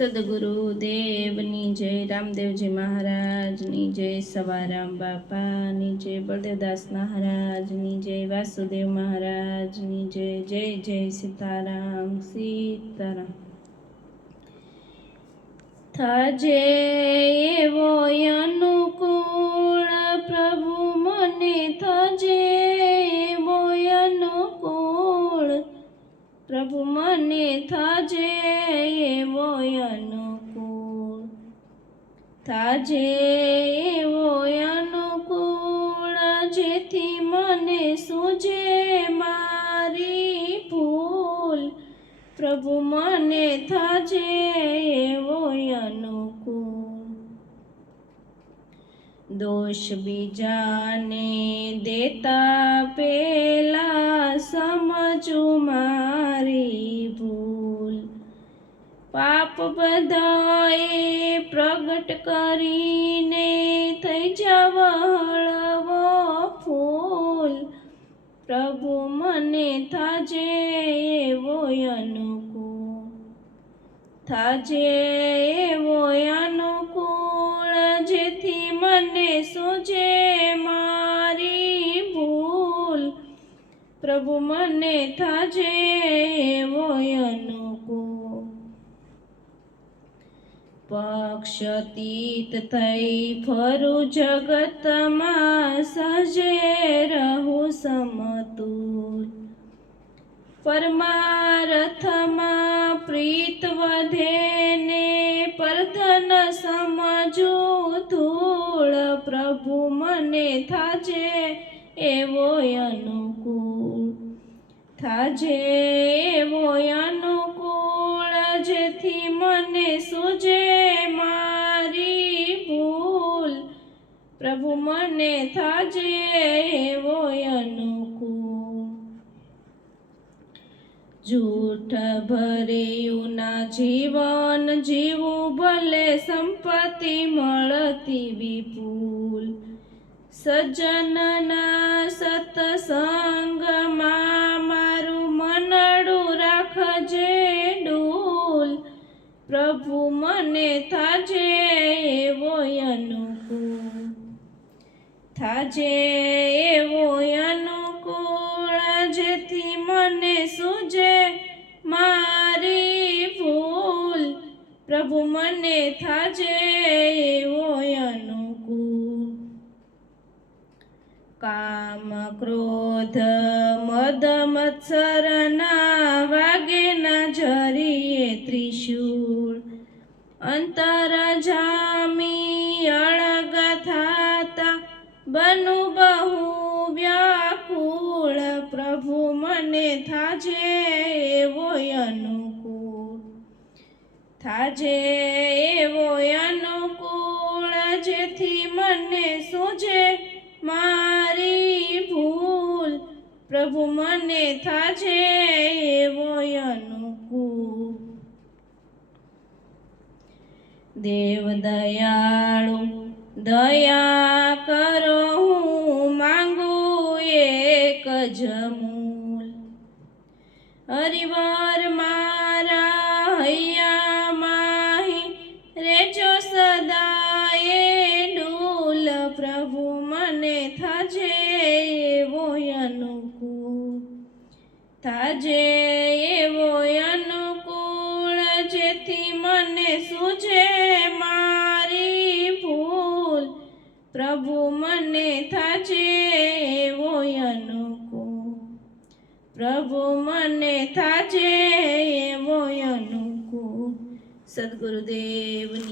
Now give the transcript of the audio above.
સદગુરુદેવની જય, રામદેવજી મહારાજની જય, સવારામ બાપાની જય, બળદેવદાસ મહારાજની જય, વાસુદેવ મહારાજની જય. જય જય સીતારામ સીતારામ. થાજે એવો અનુકૂળ પ્રભુ મને, થાજે એવો અનુકૂળ પ્રભુ મને, થાજે એવો અનુકૂળ, થાજે એવો અનુકૂળ, જેથી મને સૂજે મારી ભૂલ. પ્રભુ મને થાજે એવો અનુકૂળ, દોષ બીજાને દેતા પેલા સમજું મારી ભૂલ. પાપ બધાએ પ્રગટ કરીને થઈ જાવ હળવો ફૂલ. પ્રભુ મને થાજે એવો અનુકૂળ, થાજે એવો અનુકૂળ, જેથી મને સૂજે મારી ભૂલ. પ્રભુ મને થાજે એવો અનુકૂળ, પક્ષતીત થઈ ફરું જગતમાં, સહજે રહું સમતુલ. પરમારથમાં પ્રીત વધે ને પરધન સમજું ધૂળ. પ્રભુ મને થાજે એવો અનુકૂળ, થાજે એવો અનુકૂળ, જેથી મને સૂજે મારી ભૂલ. પ્રભુ મને થાજે એવો અનુકૂળ, જૂઠ ભર્યું ના જીવન જીવું, ભલે સંપત્તિ મળતી વિપુલ. સજ્જનના સત્સંગમાં મારું મનડું રાખજે ડૂલ. પ્રભુ મને થાજે એવો અનુકૂળ, થાજે એવો અનુકૂળ, જેથી મને સૂજે મારી ભૂલ. પ્રભુ મને થાજે એવો અનુકૂળ, કામ ક્રોધ મદ મત્સરના વાગે ના જરીએ ત્રિશૂળ. અંતર જામી અળગ થાતા બનું બહુ વ્યાકુળ. પ્રભુ મને થાજે એવો અનુકૂળ, થાજે એવો અનુકૂળ, જેથી મને સૂજે મારી ભૂલ. પ્રભુ મને થાજે એવો અનુકૂળ, દેવ દયાળુ દયા કરો, હું માંગું એક જ મૂલ. હરિવાર મારા હૈયા માહી રેજો સદાએ ડૂલ. પ્રભુ મને થાજે એવો અનુકૂળ, થાજે એવો અનુકૂળ, જેથી મને સૂજે મારી ભૂલ. પ્રભુ મને થાજે એવો અનુકૂળ, પ્રભુ મને થાજે એવો અનુકૂળ. સદગુરુદેવની